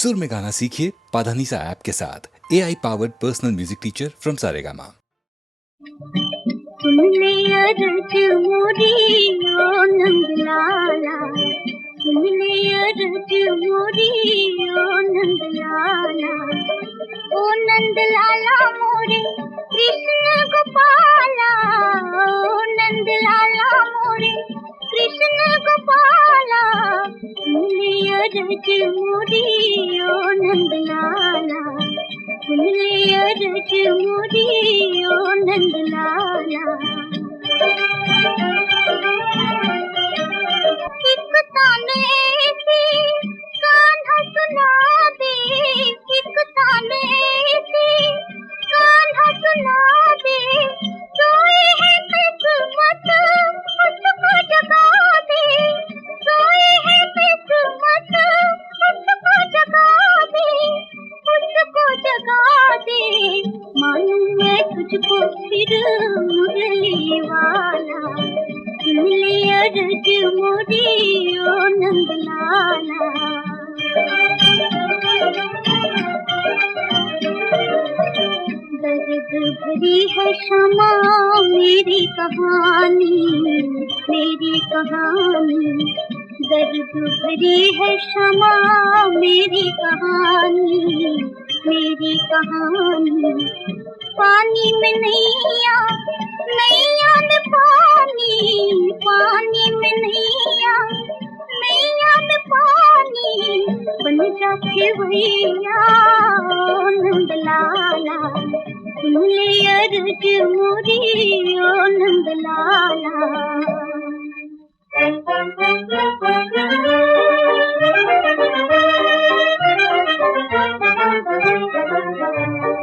सुर में गाना सीखिए पाधानीसा ऐप के साथ। AI powered personal music teacher from Saregama. सुन ले अरज मोरी ओ नंदलाला, सुन ले अरज मोरी ओ नंदलाला, ओ नंदलाला मोरे कृष्ण गोपाला, ओ नंदलाला मोरे कृष्ण गोपाला, सुन ले अरज मोरी ओ नंदलाला, सुन ले अरज मोरी ओ नंदलाला। एक ताने से कान्हा सुना दे, एक ताने से कान्हा सुना दे, सोए है किस्मत उसको जगा दे, सोए है किस्मत उसको जगा दे, उसको जगा दे, मानूं मैं तुझको फिर मुरली वाला, सुन ले अरज मोरी ओ नंदलाला। दर्द भरी है क्षमा मेरी कहानी, मेरी कहानी, दर्द भरी है क्षमा मेरी कहानी, मेरी कहानी, पानी में नैया, नैया में पानी, पानी में नैया, नैया में पानी, बन जा खेवैया नंदलाला, सुन ले अरज मोरी ओ नंदलाला।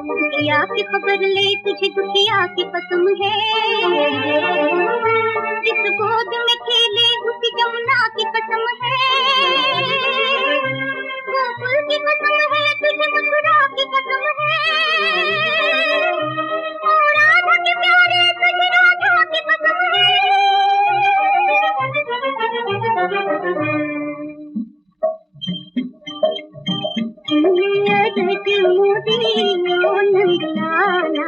दुखिया की खबर ले तुझे दुखिया की कसम है, जिस गोद में खेले उसी जमुना की कसम है, गोकुल की कसम है तुझे मथुरा की कसम है, और राधा के प्यारे तुझे राधा की कसम है। सुन ले अरज मोरी ओ नंदलाला,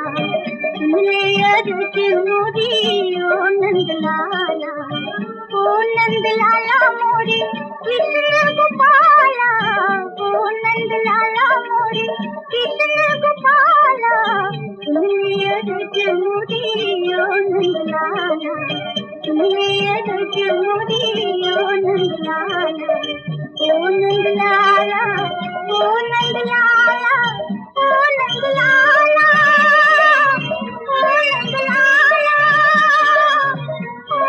सुन ले अरज मोरी ओ नंदलाला, ओ नंदलाला मोरे कृष्ण गोपाला, ओ नंदलाला मोरे कृष्ण गोपाला, सुन ले अरज मोरी ओ नंदलाला, सुन ले अरज मोरी ओ नंदलाला, ओ नंदलाला, ओ नंदलाला, ओ नंदलाला, ओ नंदलाला, ओ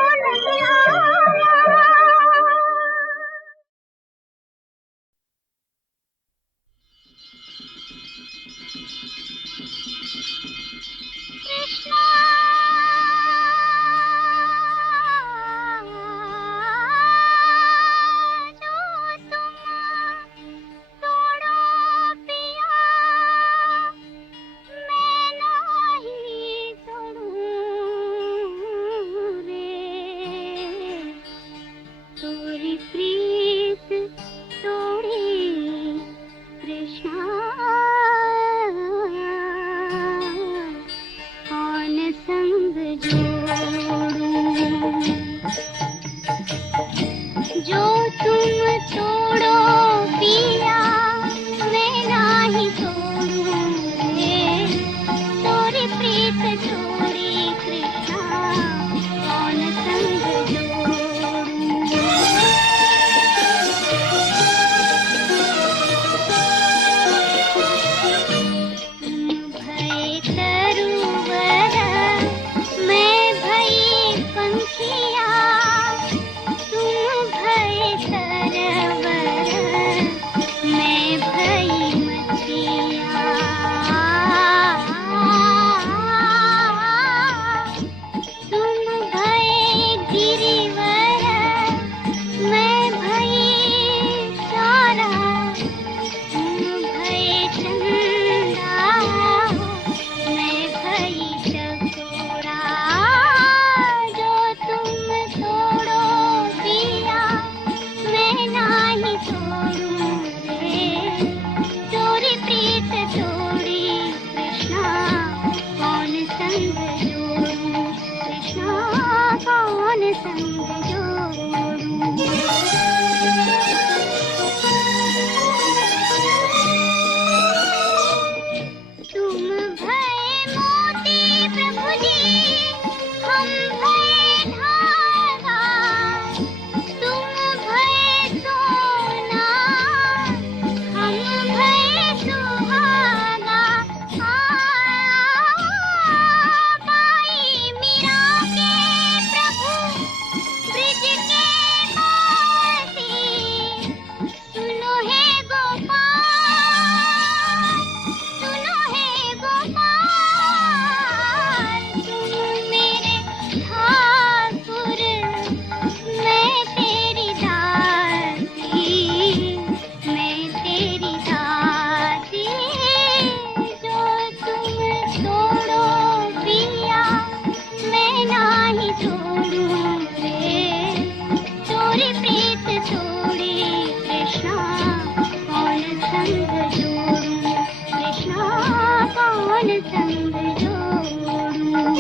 संग जोड़ूं।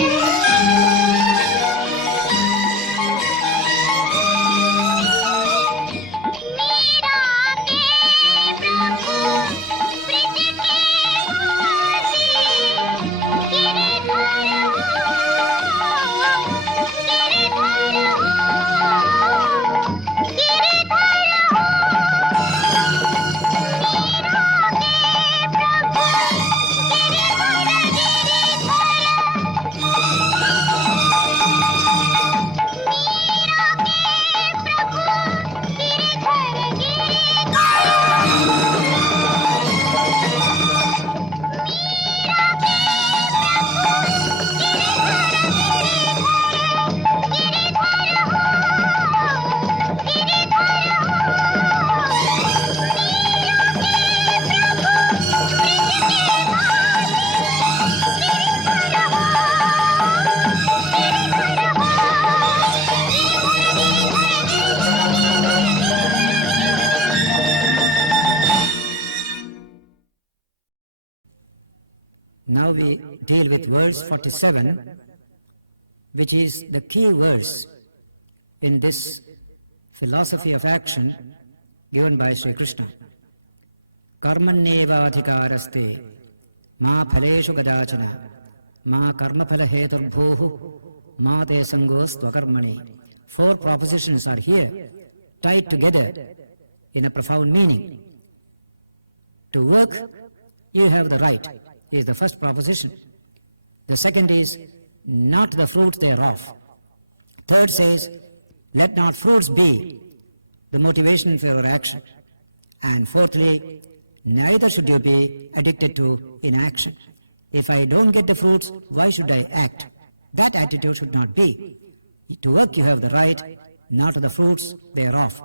मीरा के प्रभु ब्रज के वासी, गिरधर हो, गिरधर हो, गिरधर हो। मीरा के प्रभु गिरधर, मीरा के प्रभु Girdhar, Now we deal with verse 47, which is the key verse in this philosophy of action given by Sri Krishna. Karmanyevadhikaraste ma phaleshu kadachana ma karmaphala heturbhuhu ma te sangos tvakarmani. 4 propositions are here tied together in a profound meaning. To work, you have the right, is the first proposition. The second is, not the fruits thereof. Third says, let not fruits be the motivation for your action. And fourthly, neither should you be addicted to inaction. If I don't get the fruits, why should I act? That attitude should not be. To work you have the right, not the fruits thereof.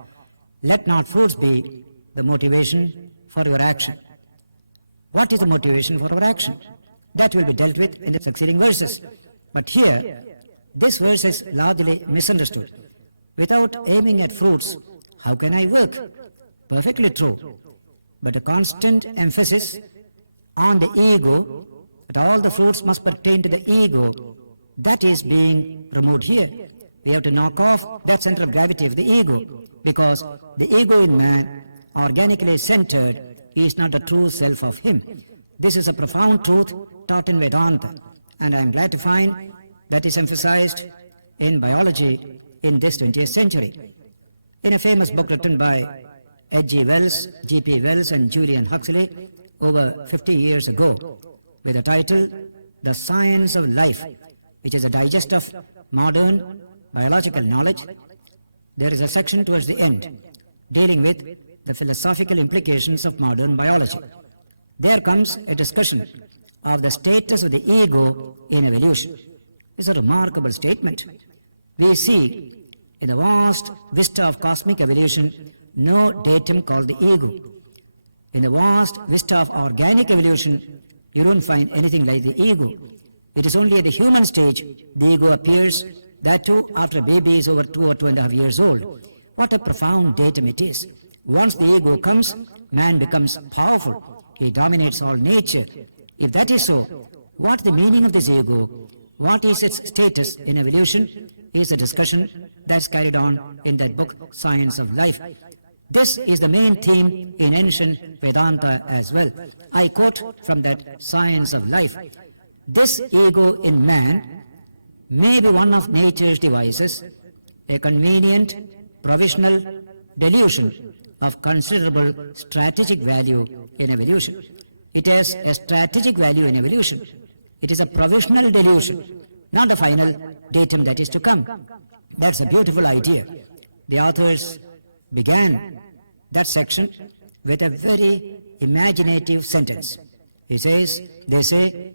Let not fruits be the motivation for your action. What is the motivation for our action? That will be dealt with in the succeeding verses. But here, this verse is largely misunderstood. Without aiming at fruits, how can I work? Perfectly true. But a constant emphasis on the ego, that all the fruits must pertain to the ego, that is being removed here. We have to knock off that center of gravity of the ego, because the ego in man, organically centered, is not the true self of him. This is a profound truth taught in Vedanta, and I am glad to find that is emphasized in biology in this 20th century. In a famous book written by H.G. Wells, G.P. Wells and Julian Huxley over 50 years ago, with the title The Science of Life, which is a digest of modern biological knowledge, there is a section towards the end dealing with the philosophical implications of modern biology. There comes a discussion of the status of the ego in evolution. It's a remarkable statement. We see in the vast vista of cosmic evolution no datum called the ego. In the vast vista of organic evolution, you don't find anything like the ego. It is only at the human stage the ego appears, that too after a baby is over 2 or 2.5 years old. What a profound datum it is. Once the ego comes, man becomes powerful. He dominates all nature. If that is so, what is the meaning of this ego? What is its status in evolution? Is the discussion that's carried on in that book, Science of Life. This is the main theme in ancient Vedanta as well. I quote from that Science of Life. This ego in man may be one of nature's devices, a convenient, provisional delusion of considerable strategic value in evolution. It has a strategic value in evolution. It is a provisional delusion, not a final datum that is to come. That's a beautiful idea. The authors began that section with a very imaginative sentence. He says, they say,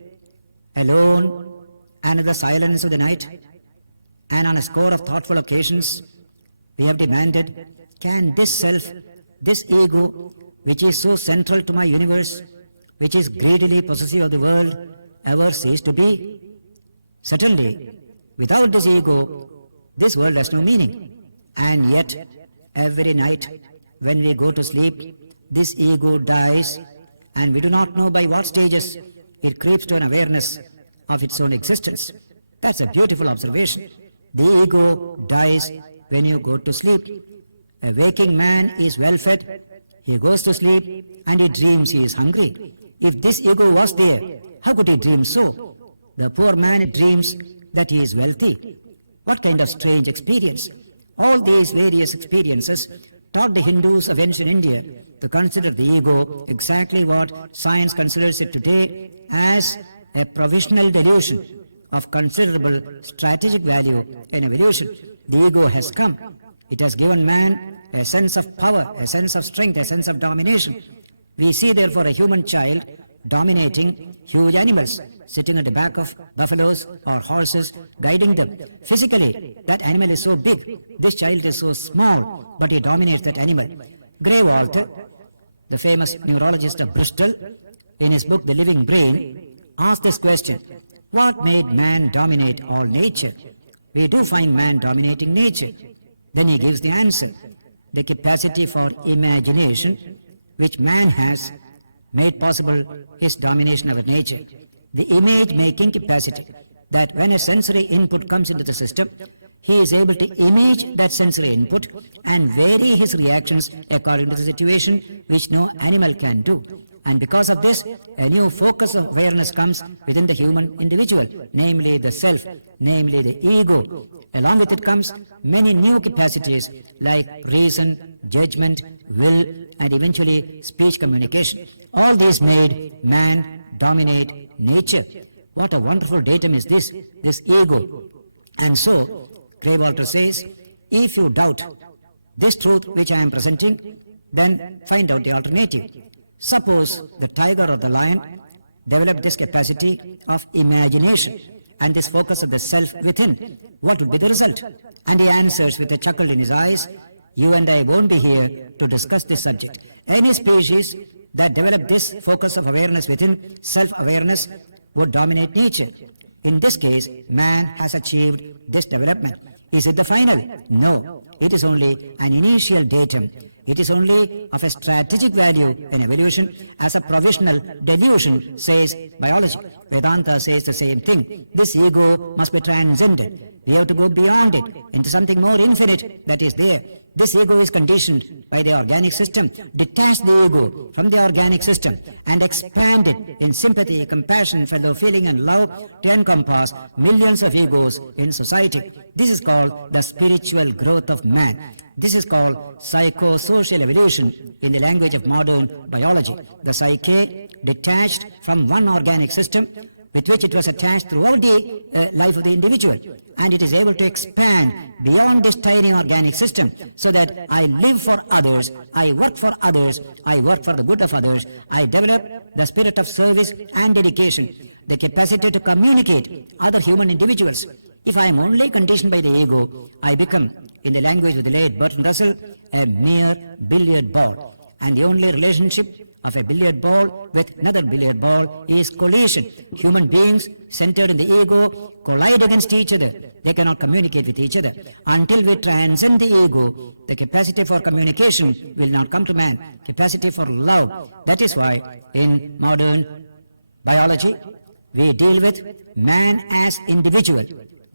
alone and in the silence of the night, and on a score of thoughtful occasions, we have demanded, can this self, this ego, which is so central to my universe, which is greedily possessive of the world, ever cease to be? Certainly, without this ego, this world has no meaning. And yet, every night when we go to sleep, this ego dies, and we do not know by what stages it creeps to an awareness of its own existence. That's a beautiful observation. The ego dies when you go to sleep. A waking man is well fed, he goes to sleep and he dreams he is hungry. If this ego was there, how could he dream so? The poor man dreams that he is wealthy. What kind of strange experience! All these various experiences taught the Hindus of ancient India to consider the ego exactly what science considers it today as a provisional delusion of considerable strategic value in evolution. The ego has come. It has given man a sense of power, a sense of strength, a sense of domination. We see therefore a human child dominating huge animals, sitting at the back of buffaloes or horses, guiding them. Physically, that animal is so big. This child is so small, but he dominates that animal. Grey Walter, the famous neurologist of Bristol, in his book The Living Brain, asked this question: what made man dominate all nature? We do find man dominating nature. Then he gives the answer: the capacity for imagination, which man has made possible his domination over nature. The image-making capacity, that when a sensory input comes into the system, he is able to image that sensory input and vary his reactions according to the situation, which no animal can do. And because of this, a new focus of awareness comes within the human individual, namely the self, namely the ego. Along with it comes many new capacities like reason, judgment, will, and eventually speech communication. All these made man dominate nature. What a wonderful datum is this ego. And so, Grey Walter says, if you doubt this truth which I am presenting, then find out the alternative. Suppose the tiger or the lion developed this capacity of imagination and this focus of the self within, what would be the result? And he answers with a chuckle in his eyes, you and I won't be here to discuss this subject. Any species that develop this focus of awareness within, self-awareness, would dominate nature. In this case, man has achieved this development. Is it the final? No. It is only an initial datum. It is only of a strategic value in evolution as a provisional delusion, says biology. Vedanta says the same thing. This ego must be transcended. We have to go beyond it into something more infinite that is there. This ego is conditioned by the organic system. Detach the ego from the organic system and expand it in sympathy, compassion, fellow feeling and love to encompass millions of egos in society. This is called the spiritual growth of man. This is called psychosocial evolution in the language of modern biology. The psyche detached from one organic system with which it was attached throughout the life of the individual. And it is able to expand beyond this tiny organic system so that I live for others, I work for others, I work for the good of others, I develop the spirit of service and dedication, the capacity to communicate other human individuals. If I am only conditioned by the ego, I become, in the language of the late Bertrand Russell, a mere billiard ball. And the only relationship of a billiard ball with another billiard ball is collision. Human beings centered in the ego collide against each other. They cannot communicate with each other. Until we transcend the ego, the capacity for communication will not come to man. Capacity for love. That is why in modern biology, we deal with man as individual,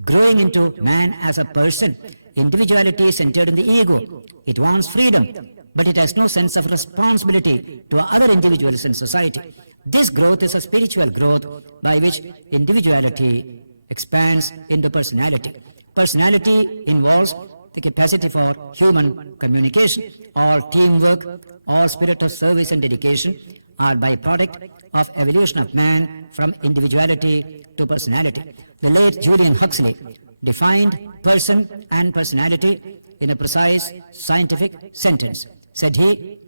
growing into man as a person. Individuality is centered in the ego. It wants freedom, but it has no sense of responsibility to other individuals in society. This growth is a spiritual growth by which individuality expands into personality. Personality involves the capacity for human communication. All teamwork, all spirit of service and dedication are byproduct of evolution of man from individuality to personality. The late Julian Huxley defined person and personality in a precise scientific sentence. Said he,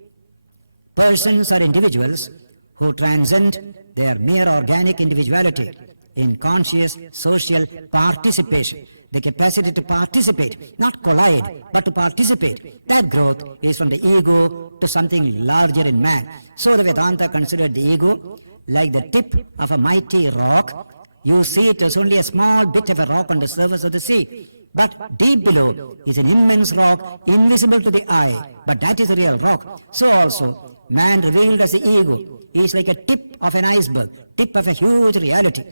persons are individuals who transcend their mere organic individuality in conscious social participation. The capacity to participate, not collide, but to participate. That growth is from the ego to something larger in man. So the Vedanta considered the ego like the tip of a mighty rock. You see it as only a small bit of a rock on the surface of the sea. But deep below is an immense rock, invisible to the eye, but that is a real rock. So also, man revealed as the ego is like a tip of an iceberg, tip of a huge reality.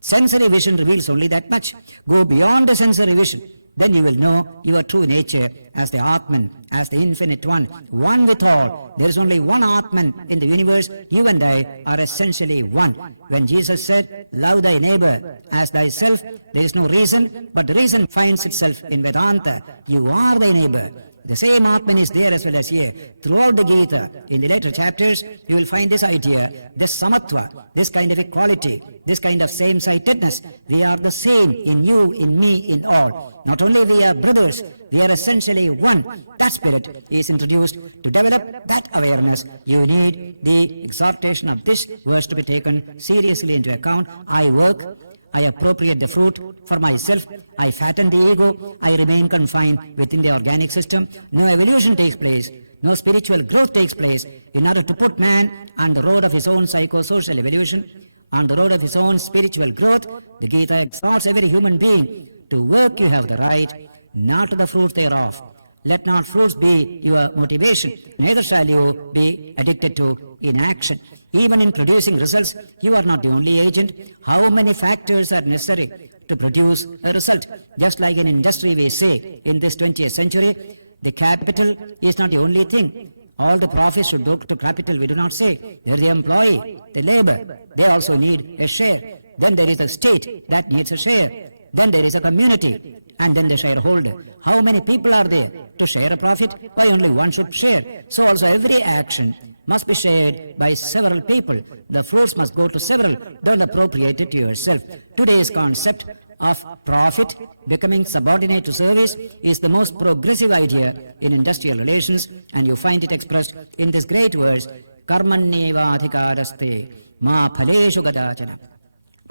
Sensory vision reveals only that much. Go beyond the sensory vision, then you will know your true nature as the Atman, as the infinite one with all. There is only one Atman in the universe. You and I are essentially one. When Jesus said, love thy neighbor as thyself, there is no reason, but the reason finds itself in Vedanta. You are thy neighbor. The same Atman is there as well as here. Throughout the Gita, in the later chapters, you will find this idea, this samatva, this kind of equality, this kind of same-sightedness. We are the same in you, in me, in all. Not only we are brothers, we are essentially one. That spirit is introduced. To develop that awareness, you need the exhortation of this verse to be taken seriously into account. I work, I appropriate the fruit for myself, I fatten the ego, I remain confined within the organic system. No evolution takes place, no spiritual growth takes place in order to put man on the road of his own psychosocial evolution, on the road of his own spiritual growth. The Gita exhorts every human being to work you have the right, not to the fruits thereof. Let not fruits be your motivation, neither shall you be addicted to inaction. Even in producing results, you are not the only agent. How many factors are necessary to produce a result? Just like in industry we say, in this 20th century, the capital is not the only thing. All the profits should go to capital, we do not say. There is the employee, the labor, they also need a share. Then there is the state that needs a share. Then there is a community, and then the shareholder. How many people are there to share a profit? Why only one should share? So also every action must be shared by several people. The fruits must go to several. Don't appropriate it to yourself. Today's concept of profit becoming subordinate to service is the most progressive idea in industrial relations, and you find it expressed in this great verse, Karmanyevadhikaraste ma phaleshu gadachana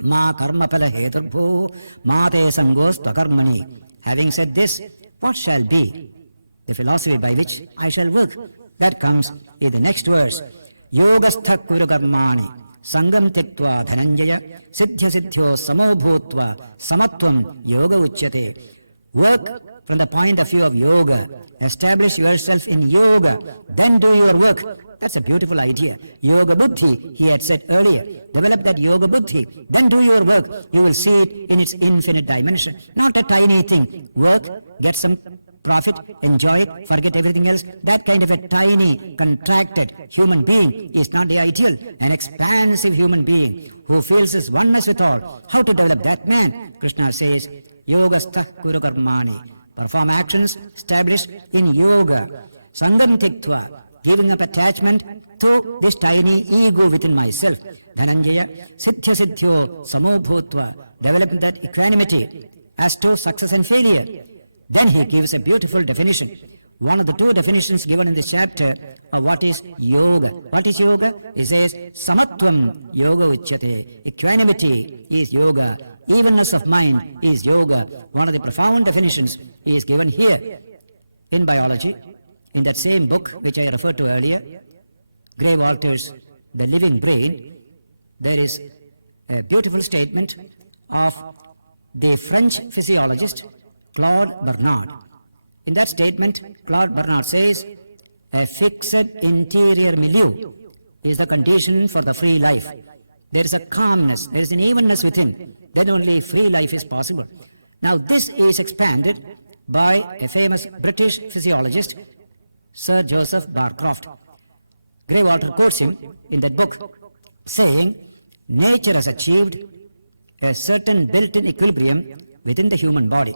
ma karmaphala heturbhu ma te sangos tvakarmani. Having said this, what shall be the philosophy by which I shall work? That comes in the next verse. Yogastha kuru karmani sangam tektva dhananjaya siddhya siddhyo samo bhutva samatvam yoga uchyate. Work from the point of view of yoga. Establish yourself in yoga. Then do your work. That's a beautiful idea. Yoga buddhi, he had said earlier. Develop that yoga buddhi. Then do your work. You will see it in its infinite dimension. Not a tiny thing. Work, get some profit, enjoy it, forget everything else. That kind of a tiny, contracted human being is not the ideal. An expansive human being who feels his oneness with all. How to develop that man? Krishna says, Yogastha kuru karmani. Perform actions established in yoga. Sangam tektva. Giving up attachment to this tiny ego within myself. Dhananjaya, siddhya siddhyo samo bhutva. Developing that equanimity as to success and failure. Then he gives a beautiful definition. One of the two definitions given in this chapter of what is yoga. What is yoga? He says, samatvam yoga uchyate. Equanimity is yoga. Evenness of mind is yoga. One of the profound definitions is given here in biology. In that same book which I referred to earlier, Gray Walter's The Living Brain, there is a beautiful statement of the French physiologist Claude Bernard. In that statement, Claude Bernard says, a fixed interior milieu is the condition for the free life. There is a calmness, there is an evenness within. Then only free life is possible. Now this is expanded by a famous British physiologist, Sir Joseph Barcroft. Gray Walter quotes him in that book, saying, nature has achieved a certain built-in equilibrium within the human body.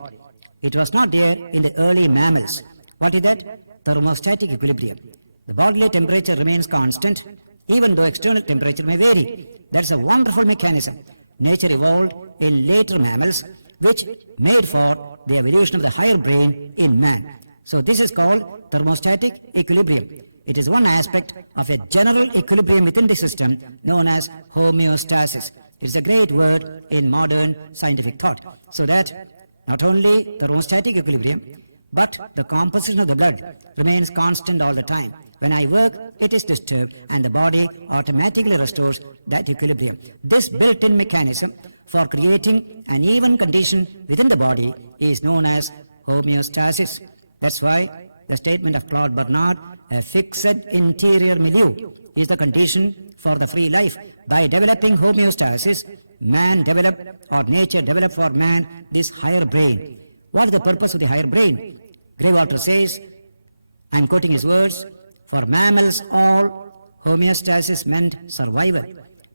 It was not there in the early mammals. What is that? Thermostatic equilibrium. The bodily temperature remains constant, even though external temperature may vary. That's a wonderful mechanism. Nature evolved in later mammals, which made for the evolution of the higher brain in man. So this is called thermostatic equilibrium. It is one aspect of a general equilibrium within the system known as homeostasis. It is a great word in modern scientific thought. So that not only thermostatic equilibrium, but the composition of the blood remains constant all the time. When I work, it is disturbed and the body automatically restores that equilibrium. This built-in mechanism for creating an even condition within the body is known as homeostasis. That's why the statement of Claude Bernard, a fixed interior milieu, is the condition for the free life. By developing homeostasis, man developed, or nature developed for man, this higher brain. What is the purpose of the higher brain? Greywater says, I am quoting his words, for mammals all, homeostasis meant survival.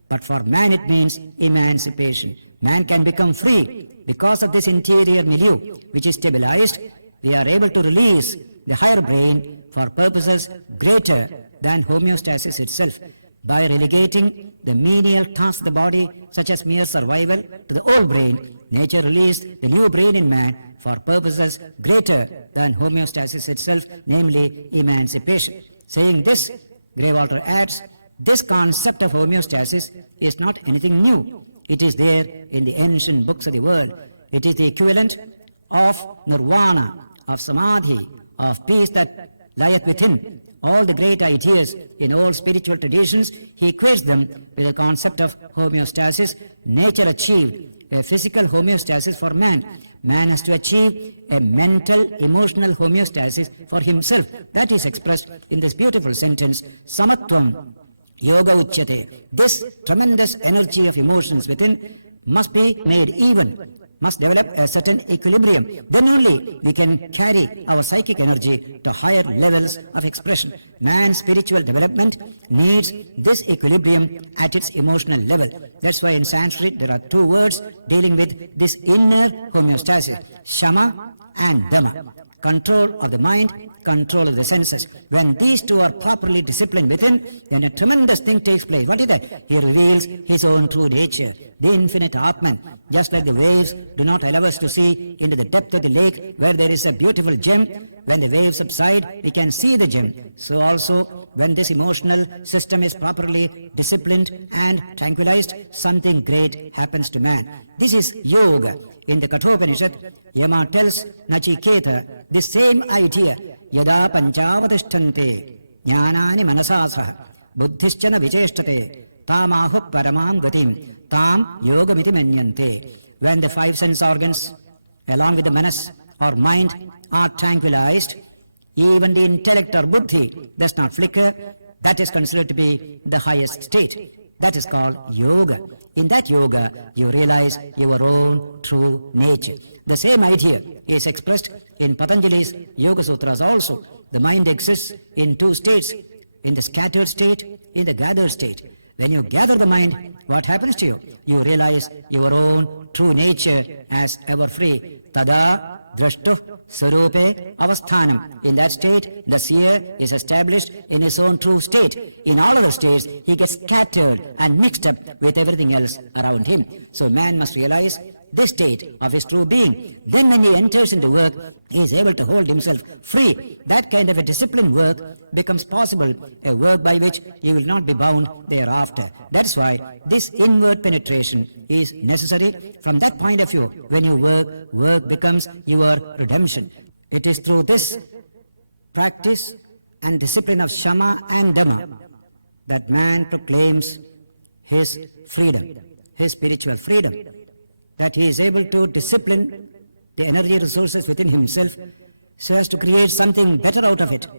But for man it means emancipation. Man can become free. Because of this interior milieu, which is stabilized, we are able to release the higher brain for purposes greater than homeostasis itself, by relegating the menial tasks of the body, such as mere survival, to the old brain. Nature released the new brain in man for purposes greater than homeostasis itself, namely emancipation. Saying this, Greywater adds, this concept of homeostasis is not anything new. It is there in the ancient books of the world. It is the equivalent of nirvana, of samadhi, of peace that lieth within. All the great ideas in all spiritual traditions, he equates them with the concept of homeostasis. Nature achieved a physical homeostasis for man. Man has to achieve a mental, emotional homeostasis for himself. That is expressed in this beautiful sentence, Samatvam Yoga Uchyate. This tremendous energy of emotions within must be made even, must develop a certain equilibrium. Then only we can carry our psychic energy to higher levels of expression. Man's spiritual development needs this equilibrium at its emotional level. That's why in Sanskrit there are two words dealing with this inner homeostasis, Shama and Dama. Control of the mind, control of the senses. When these two are properly disciplined within, then a tremendous thing takes place. What is that? He reveals his own true nature, the infinite Atman. Just like the waves do not allow us to see into the depth of the lake where there is a beautiful gem, when the waves subside, we can see the gem. So also, when this emotional system is properly disciplined and tranquilized, something great happens to man. This is yoga. In the Kathopanishad, Yama tells Nachiketa this same idea. Yada panchavadishtante jnanani manasasaha buddhischana vicheshtate tamahu paramam gatim tam yogamiti manyante. When the five sense organs, along with the manas or mind, are tranquilized, even the intellect or buddhi does not flicker. That is considered to be the highest state. That is called yoga. In that yoga, you realize your own true nature. The same idea is expressed in Patanjali's Yoga Sutras also. The mind exists in two states, in the scattered state, in the gathered state. When you gather the mind, what happens to you? You realize your own true nature as ever free. Tada drashtuh Sarupe avasthanam. In that state, the seer is established in his own true state. In all other states, he gets scattered and mixed up with everything else around him. So man must realize this state of his true being. Then when he enters into work, he is able to hold himself free. That kind of a disciplined work becomes possible, a work by which he will not be bound thereafter. That's why this inward penetration is necessary. From that point of view, when you work, work becomes your redemption. It is through this practice and discipline of Shama and Dhamma that man proclaims his freedom, his spiritual freedom, that he is able to discipline the energy resources within himself so as to create something better out of it.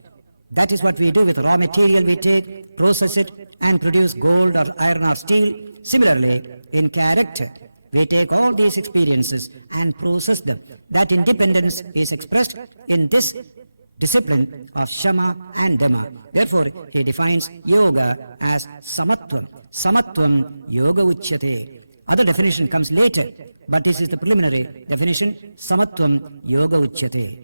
That is what we do with raw material we take, process it, and produce gold or iron or steel. Similarly, in character, we take all these experiences and process them. That independence is expressed in this discipline of Shama and Dhamma. Therefore, he defines yoga as samatvam. Samatvam yoga uchyate. Other definition comes later, but this is the preliminary definition. Samatvam yoga uchyate.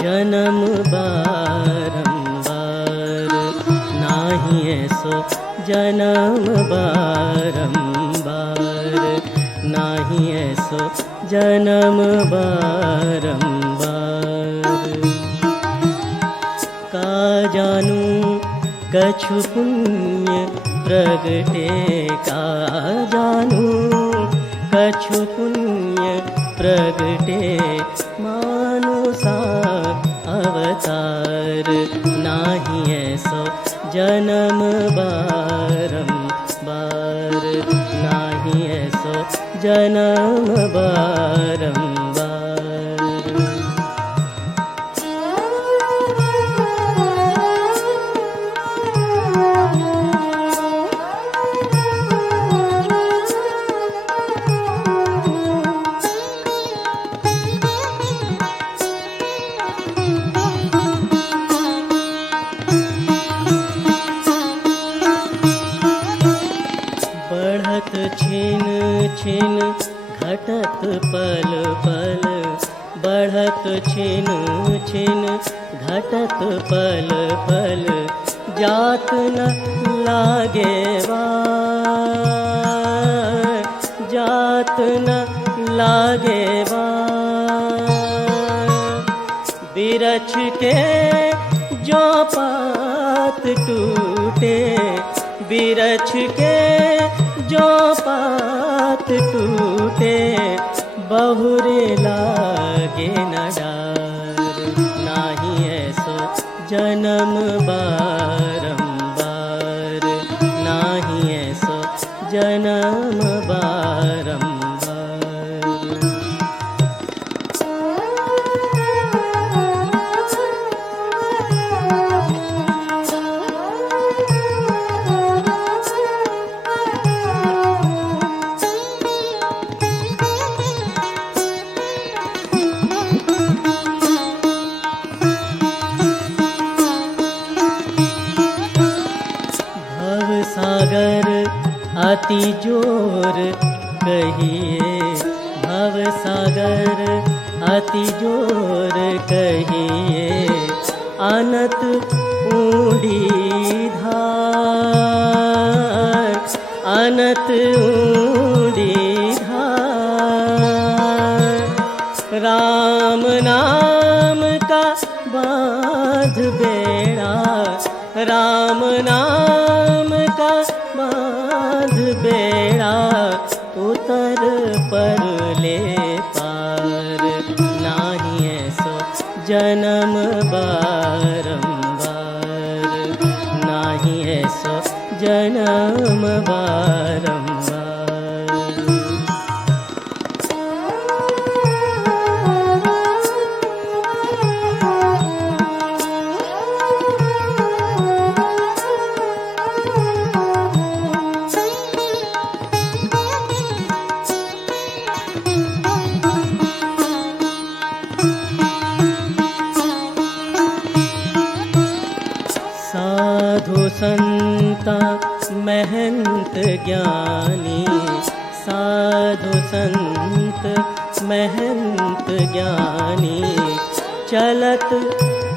जन्म बारंबार नाही ऐसो जन्म बारंबार नाही ऐसो जन्म बारंबार। का जानू कछु पुण्य प्रगटे, का जानू कछु पुण्य प्रगटे, मानुषा अवतार। नाही ऐसो जन्म बारंबार, नाही ऐसो जन्म बारंबार। बढ़त छिन छिन घटत पल पल, बढ़त छिन छिन घटत पल पल, जात न लागे वार, जात न लागे वार। बिरछ के जो पात टूटे, बिरछ के जो पात टूटे, बहुरे लागे न डार। नाही ऐसो जन्म बारंबार, नाही ऐसो जन्म बारंबार। सागर अति जोर कहिए, भव सागर अति जोर कहिए, अनत ऊंडी धार, अनत ऊंडी धार। राम नाम का बांध बेड़ा, राम नाम का बांध बेड़ा, उतर पर ले पार। नाही ऐसो जन्म बारंबार, नाही ऐसो जन्म बारंबार। साधु संता महंत ज्ञानी, साधु संत महंत ज्ञानी, चलत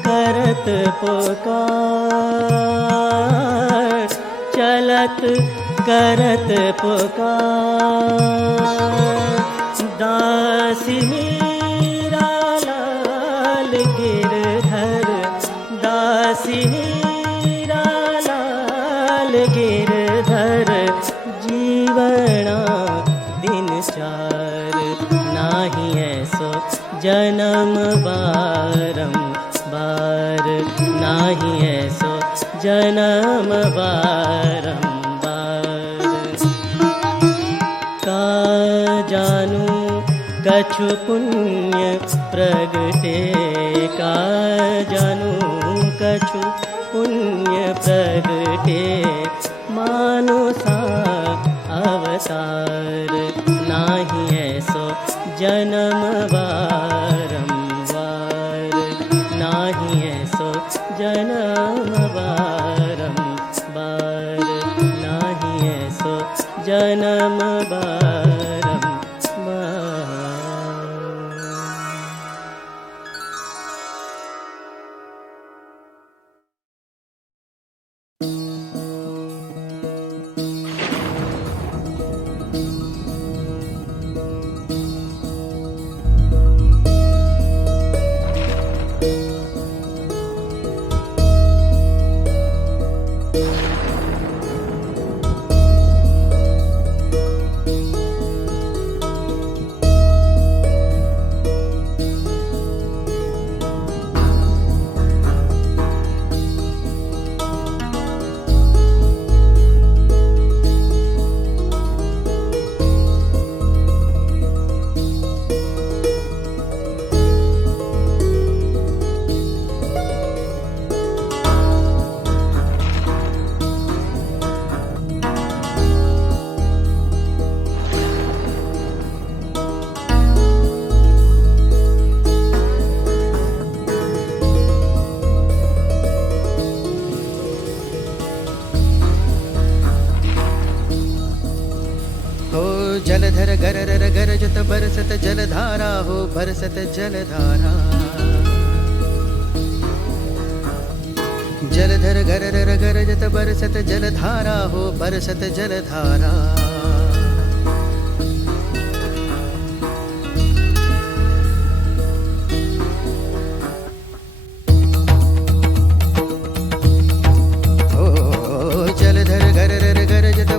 करत पुकार, चलत करत पुकार। दासी मीरा लाल गिरधर, दासी गिरधर, जीवना दिन चार। नाही ऐसो जन्म बारंबार, नाही ऐसो जन्म बारंबार। का जानू कछु पुण्य प्रगटे, का जानू कछु पुण्य प्रगटे, मानुषा अवतार। नाही ऐसो जन्म बारंबार, नाही ऐसो जन्म बारंबार, नाही ऐसो जन्म बारंबार। बरसत जलधारा। जलधर गरर गरजत बरसत जलधारा हो बरसत जलधारा।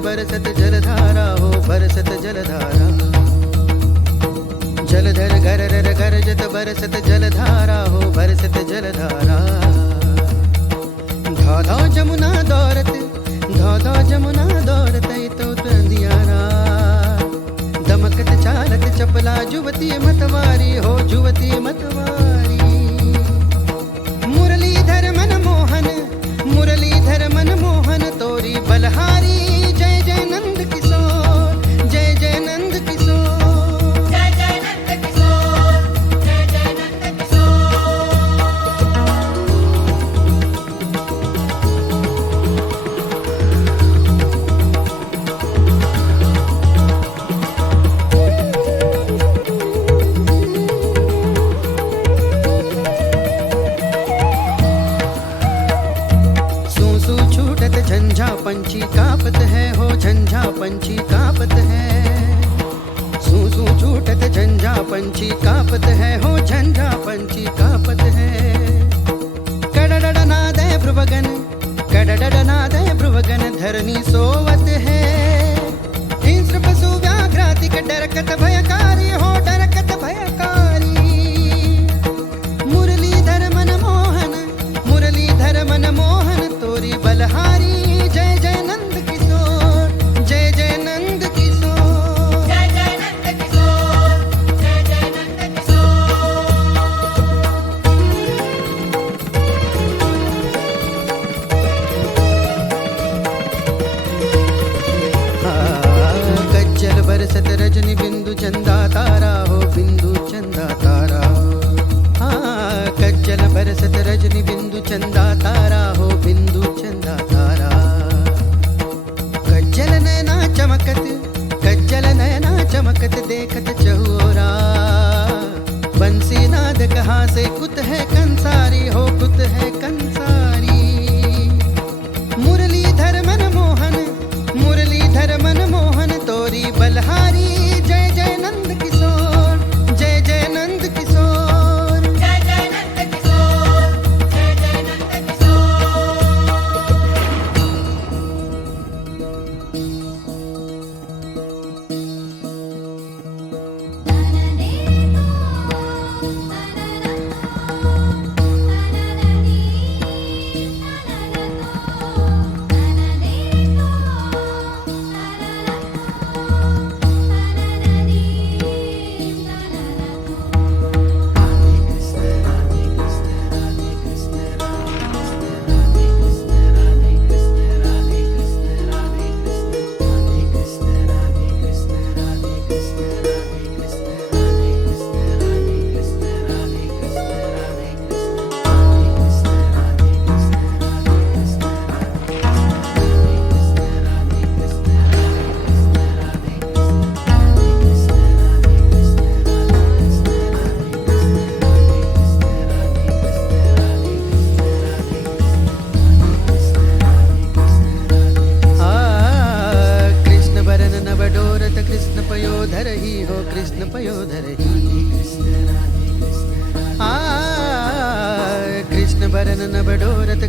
बरसत जलधारा हो बरसत जलधारा। जलधर गरर गरजत बरसत जलधारा हो बरसत जलधारा। धा धा जमुना दौड़त धा धा जमुना दौड़त तो तंदियारा। दमकत चालत चपला जुवती मतवारी हो जुवती मतवारी। मुरलीधर मन मोहन मुरलीधर मन मोहन तोरी बलहारी। झंझा पंछी कापत है हो झंझा पंछी कापत है। सू सू छूटत झंझा पंछी कापत है हो झंझा पंछी कापत है। कड़डड़ नादे भ्रुवगन कड़डड़ नादे भ्रुवगन धरनी सोवत है। इंद्र पशु व्याघ्रातिक डरकत भयकारी हो डरकत भयकारी। मुरलीधर मन मोहन तोरी बलहारी। बरसत रजनी बिंदु चंदा तारा हो बिंदु चंदा तारा। हाँ कज्जल बरसत रजनी बिंदु चंदा तारा हो बिंदु चंदा तारा। कज्जल नैना चमकत देखत चहोरा। बंसी नाद कहाँ से कुत है कंसारी हो कुत है कंसारी। मुरलीधर मन मोहन तोरी बलहारी। जय जय नंद किशोर जय जय नंद किशोर जय जय नंद किशोर जय जय नंद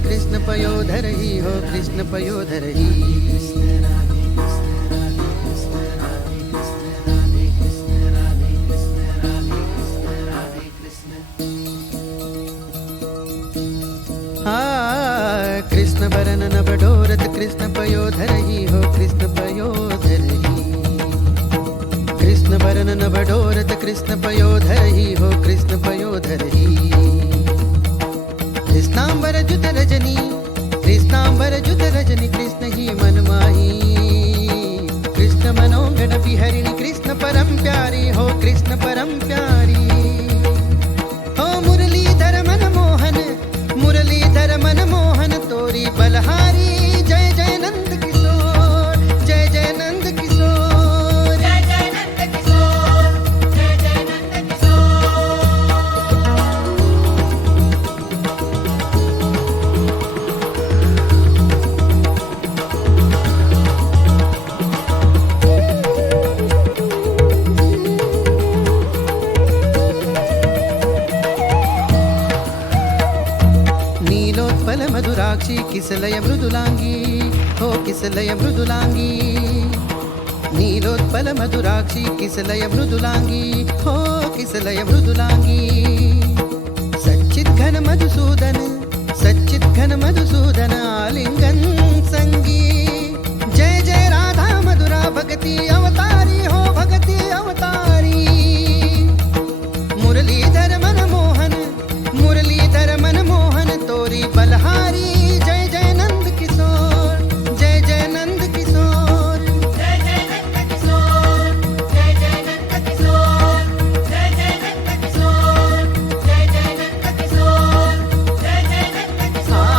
कृष्ण पयोधर ही हो कृष्ण पयोधर ही। कृष्ण बरन नभ डोरत कृष्ण पयोधर ही हो कृष्ण पयोधर ही। कृष्ण बरन नभ डोरत कृष्ण पयोधर ही हो कृष्ण पयोधर ही। कृष्णांबर जुत रजनी कृष्णांबर जुत रजनी कृष्ण ही मन माही। कृष्ण मनोगण विहरिणी कृष्ण परम प्यारी हो कृष्ण परम प्यारी। हो मुरलीधर मन मोहन मुरलीधर मन किसलय मृदुलांगी हो किसलय मृदुलांगी नीलोत्पल मधुराक्षी किसलय मृदुलांगी हो किसलय मृदुलांगी सच्चित घन मधुसूदन सच्चित घन मधुसूदन आलिंगन संगी जय जय राधा मधुरा भगति अवतारी हो भगति अवतारी मुरलीधर मन मोहन तोरी बलहारी जय जय नंद किशोर जय जय नंद किशोर जय जय नंद किशोर जय जय नंद किशोर जय जय नंद किशोर जय जय नंद किशोर जय जय नंद किशोर जय जय नंद किशोर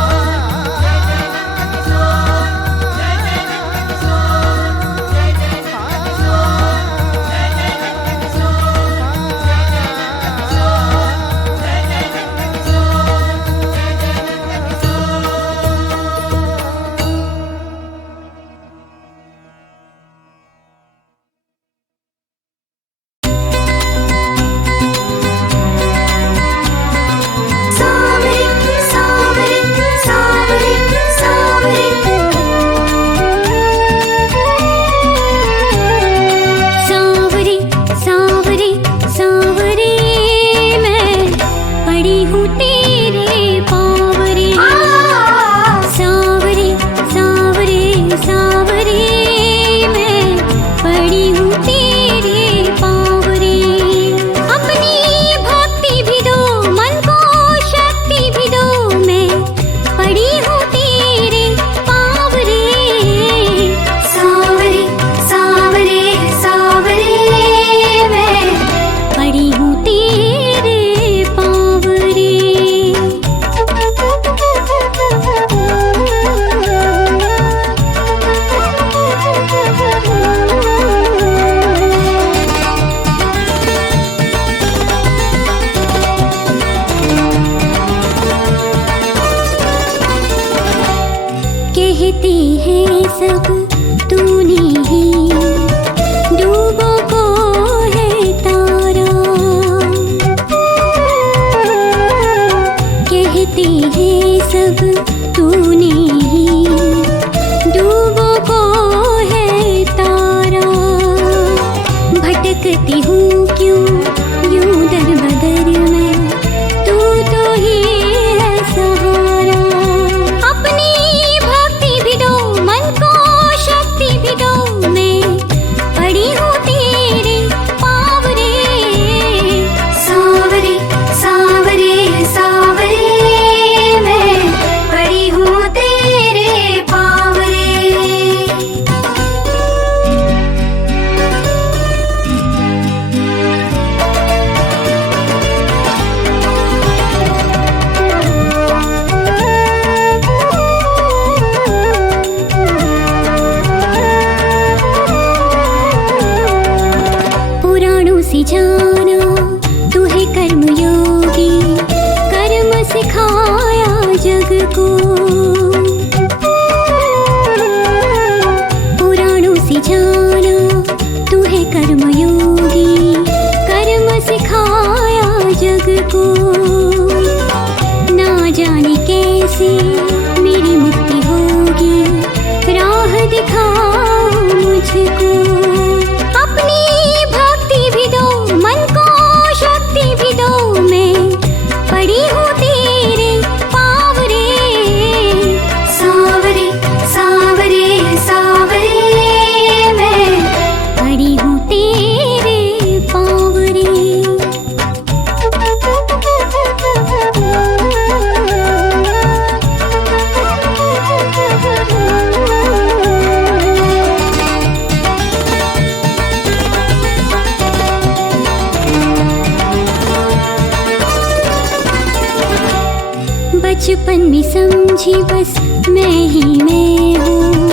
बचपन में समझी बस मैं ही मैं हूँ,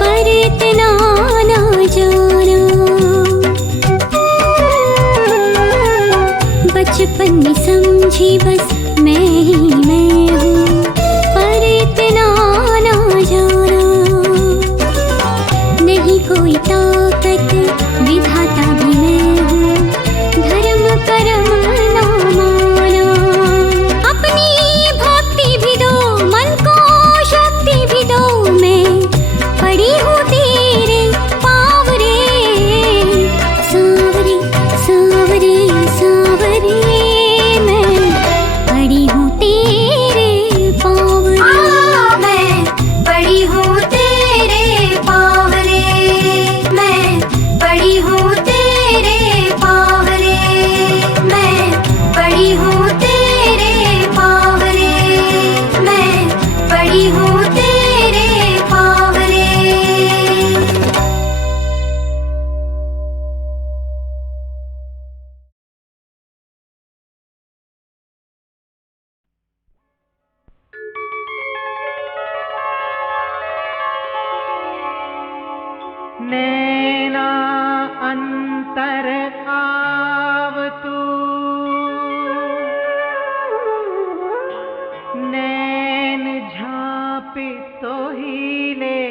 पर इतना ना जाना। बचपन में समझी बस मैं ही मैं हूँ, पर इतना ना जाना। नहीं कोई ताकत विधाता भी मैं हूँ, धर्म कर्म ना माना। अपनी भक्ति भी दो मन को शक्ति भी नैना अंतर आव तू, नैन झाँपे तो ही ले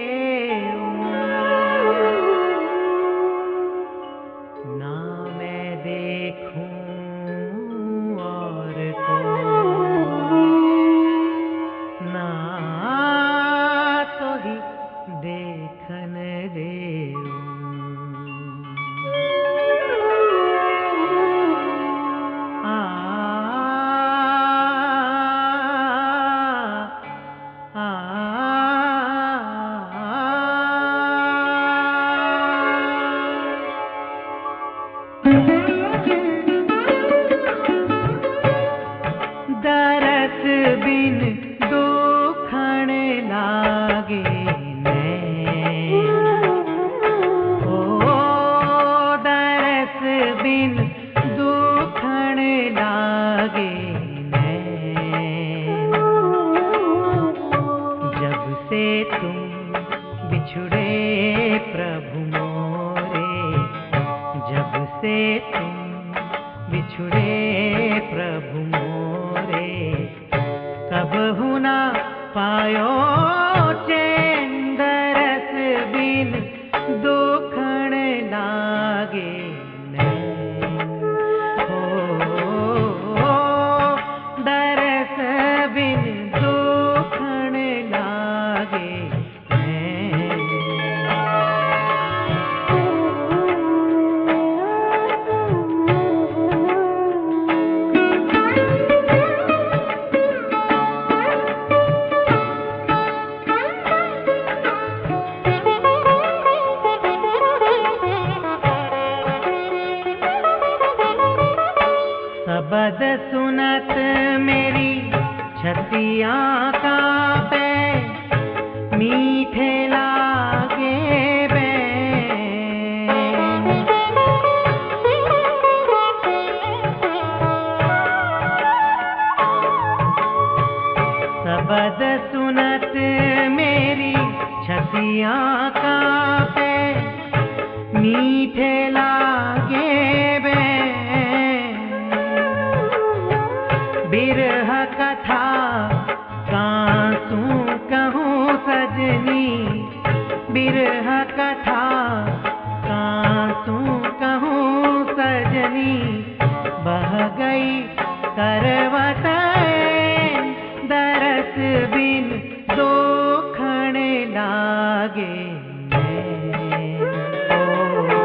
ना मैं देखूं और को, ना तो ही देखन देऊं। दरस बिन दुखण लागे नैन, ओ दरस बिन दुखण लागे नैन। जब से तुम बिछुड़े प्रभु मोरे, जब से तुम बिछुड़े प्रभु मोरे, कबहु ना पायो चैन। दरस बिन दुखण लागे नैन, हो दरस बिन दुखण लागे नैन। शब्द सुनत मेरी छतियाँ कांपे, मीठे लागे बैन। शब्द सुनत मेरी छतियाँ कांपे, मीठे लागे बैन। बिरह कथा कांसू कहूँ सजनी, बिरह कथा कांसू कहूँ सजनी। बह गई करवत ऐन, दरस बिन दुखण लागे नैन।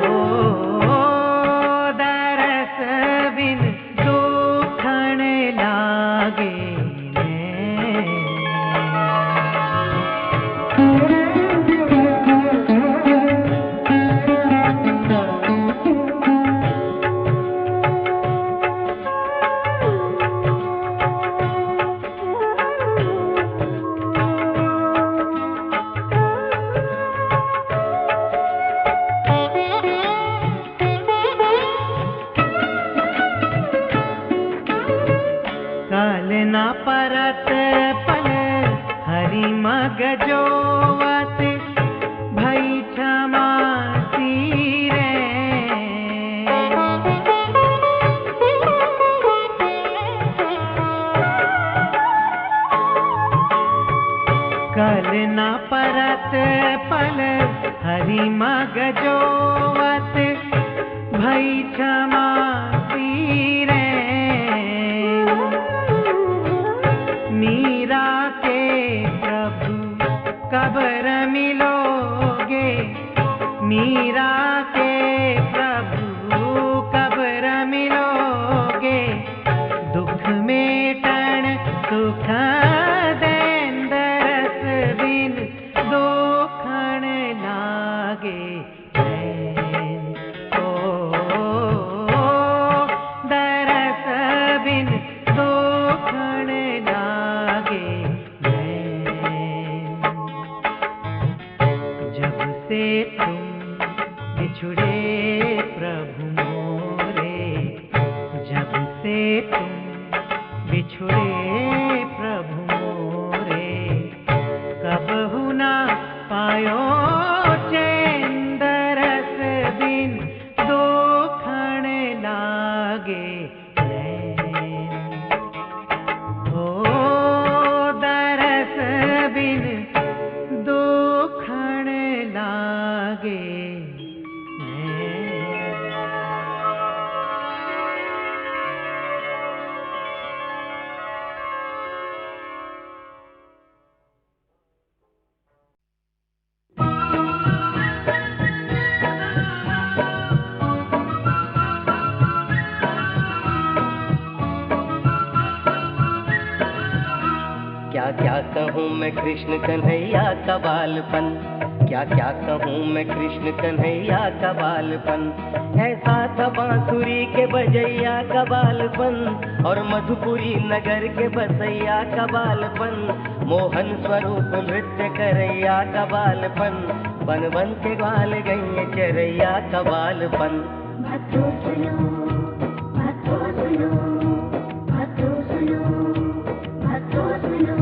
ओ दरस बिन दुखण लागे नैन। कल न परत पल हरि मग जोवत, भई क्षमा सीरे। कल न परत पल हरि मग जोवत, भई क्षमा सीरे। मीरा के प्रभु कबर मिलोगे, मीरा के प्रभु कबर मिलोगे। दुख मेटन सुख देन, दरस बिन दुखण लागे नैन। ओ दरस बिन दुखण लागे नैन। जब से तुम बिछुड़े प्रभु मोरे, जब से तुम बिछुड़े प्रभु मोरे, कबहु ना पायो चैन। क्या कहूँ मैं कृष्ण कन्हैया का बालपन, क्या क्या कहूँ मैं कृष्ण कन्हैया का बालपन। ऐसा था बांसुरी के बजैया का बालपन और मधुपुरी नगर के बसैया का बालपन। मोहन स्वरूप नृत्य करैया का बालपन, बन बन के ग्वाल गई चरैया का बालपन। भक्तों सुनो, भक्तों सुनो, भक्तों सुनो, भक्तों सुनो।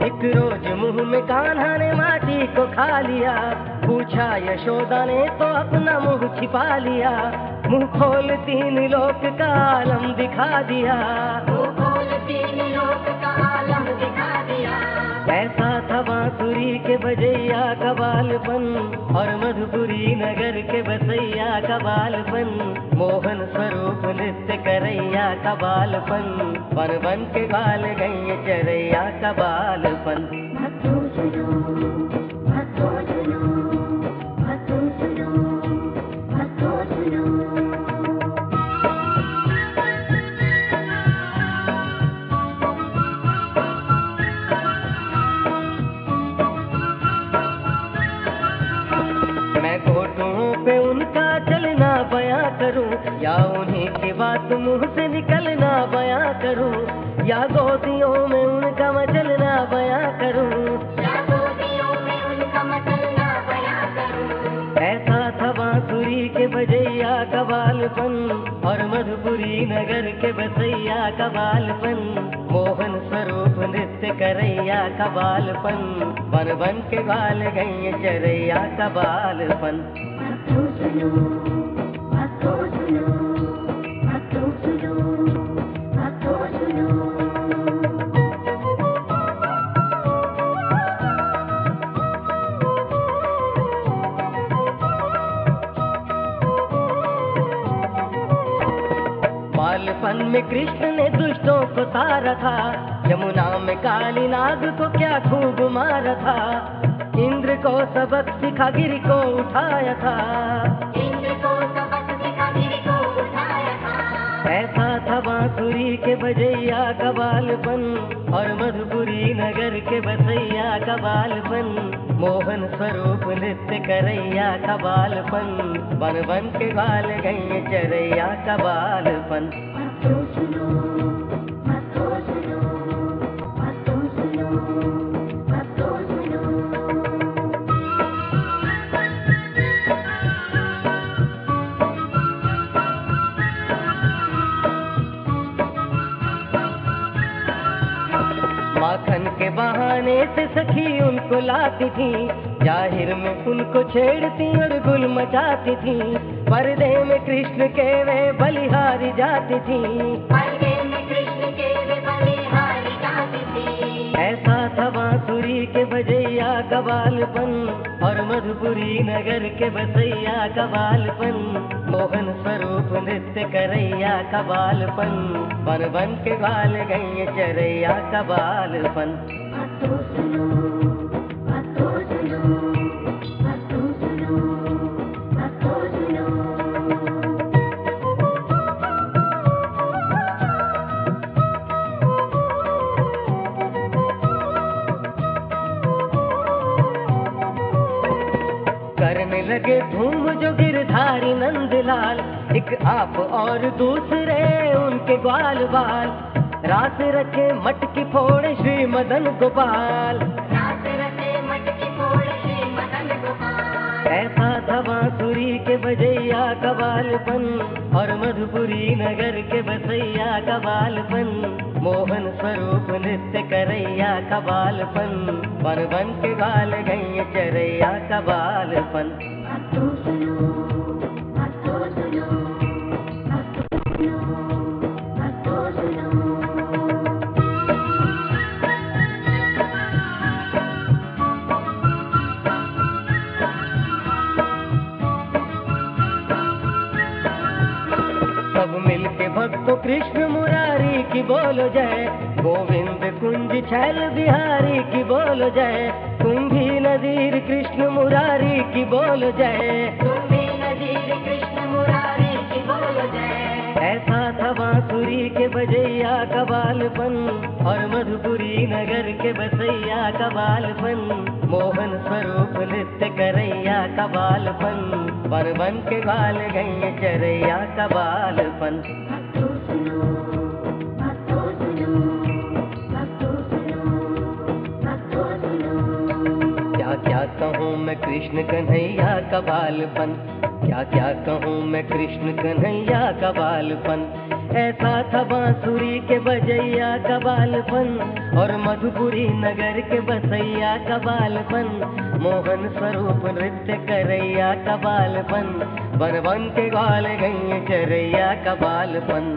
एक रोज मुंह में कान्हा ने माटी को खा लिया, पूछा यशोदा ने तो अपना मुंह छिपा लिया। मुंह खोल तीन लोक का आलम दिखा दिया, ऐसा था बांसुरी के बजैया का बालपन और मधुपुरी नगर के बसैया का बालपन। मोहन स्वरूप नृत्य करैया का बालपन, बन बन के ग्वाल गई चरैया का बालपन। भक्तों सुनो, भक्तों सुनो, भक्तों सुनो, भक्तों सुनो। मैं घोटुओं पे उनका चलना बयां करूं, या उन्हीं की बात मुंह से निकलना बयां करूं, या गोदियों में उनका मचलना बयां करूं, ऐसा था बांसुरी के बजैया का बालपन और मधुपुरी नगर के बसैया का बालपन। मोहन स्वरूप नृत्य करैया का बालपन, बन बन के ग्वाल गई चरैया का बालपन। भक्तों सुनो, भक्तों सुनो, भक्तों सुनो, भक्तों सुनो। बालपन में कृष्ण ने दुष्टों को तारा था, यमुना में काली नाग को क्या खूब मारा था। इंद्र को सबक सिखा गिरि को उठाया था, ऐसा था बांसुरी के बजैया का बालपन और मधुपुरी नगर के बसैया का बालपन। मोहन स्वरूप नृत्य करैया का बालपन, बन बन के ग्वाल गई चरैया का बालपन। भक्तों सुनो, भक्तों सुनो, भक्तों सुनो, भक्तों सुनो। माखन के बहाने से सखी उनको लाती थी, जाहिर में उनको छेड़ती और गुल मचाती थी। पर्दे में कृष्ण के वे बलिहारी जाती थी, ऐसा था बांसुरी के बजैया का बालपन और मधुपुरी नगर के बसैया का बालपन। मोहन स्वरूप नृत्य करैया का बालपन, बन बन के ग्वाल गई चरैया का बालपन। भक्तों सुनो, भक्तों सुनो, भक्तों सुनो, भक्तों सुनो। करने लगे धूम जो गिरधारी नंदलाल, एक आप और दूसरे उनके ग्वाल बाल। रास रखे मटकी फोड़े श्री मदन गोपाल, ऐसा था बांसुरी के बजैया का बालपन और मधुपुरी नगर के बसैया का बालपन। मोहन स्वरूप नृत्य करैया का बालपन, बन बन के ग्वाल गई चरैया का बालपन। भक्तों सुनो, भक्तों सुनो, भक्तों सुनो, भक्तों सुनो। सब मिलके भक्तों कृष्ण मुरारी की बोलो जय, गोविंद कुंज छैल बिहारी की बोलो जय, तुम भी नजीर कृष्ण मुरारी की बोलो जय, तुम भी नजीर कृष्ण मुरारी की बोलो जय। ऐसा था बांसुरी के बजैया का बालपन और मधुपुरी नगर के बसैया का बालपन, मोहन स्वरूप नृत्य करैया का बालपन, बन बन के बाल गई चरैया का बालपन। क्या क्या कहूँ मैं कृष्ण कन्हैया का बालपन, क्या क्या कहूँ मैं कृष्ण कन्हैया का बालपन। ऐसा था बांसुरी के बजैया का बालपन और मधुपुरी नगर के बसैया का बालपन, मोहन स्वरूप नृत्य करैया का बालपन, बन बन के गाल गई चरैया का बालपन।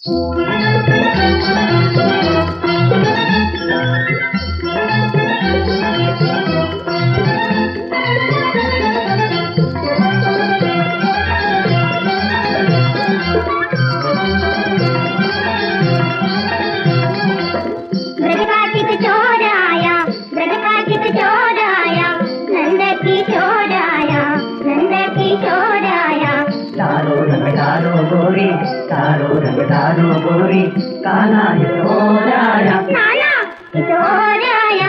ब्रज कार्तिक चोर आया, ब्रज कार्तिक चोर आया, नंद की चोर आया, नंद की चोर आया। डालो रंग डालो गोरी, डालो रंग डालो गोरी, काना चोर आया, नाना की चोर आया।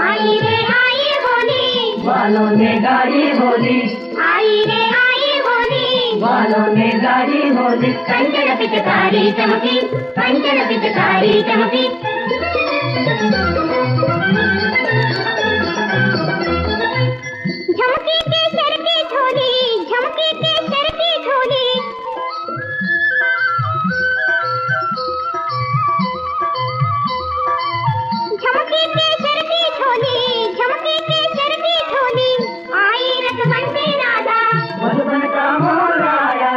आई रे आई होली, वालों ने गाई होली, आई रे आई होली, वालों ने गाई होली। कंचन पिचकारी चमकी, कंचन पिचकारी चमकी। झमकी के सर की झोली, झमकी के सर की झोली। झमकी के सर की झोली, झमकी के सर की झोली। आई रसवंती राधा, मधुबन का मोर आया,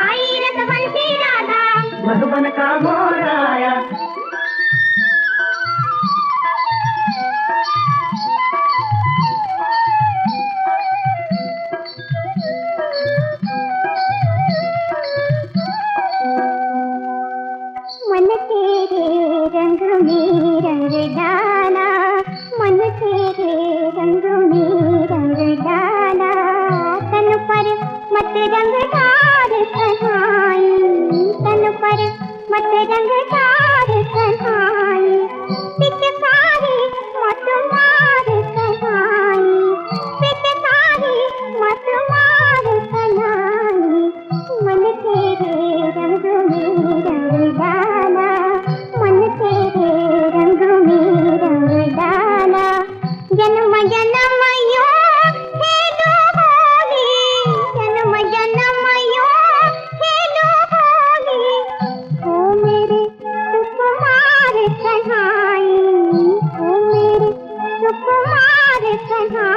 आई रसवंती राधा। मधुबन का मोर आया। मन तेरे रंग में रंग डाला, मन तेरे रंग में रंग डाला। तन पर मत रंग डाल कन्हाई, तन पर मत रंग डाल कन्हाई। पिचकारी मत मार कन्हाई, पिचकारी मत मार कन्हाई। मन तेरे रंग में रंग डाला, मन तेरे रंग में रंग डाला। जन्म जन्म यो खेलो होली, जन्म जन्म यो खेलो होली। ओ मेरे सुकुमार कन्हाई, ओ मेरे सुकुमार कन्हाई।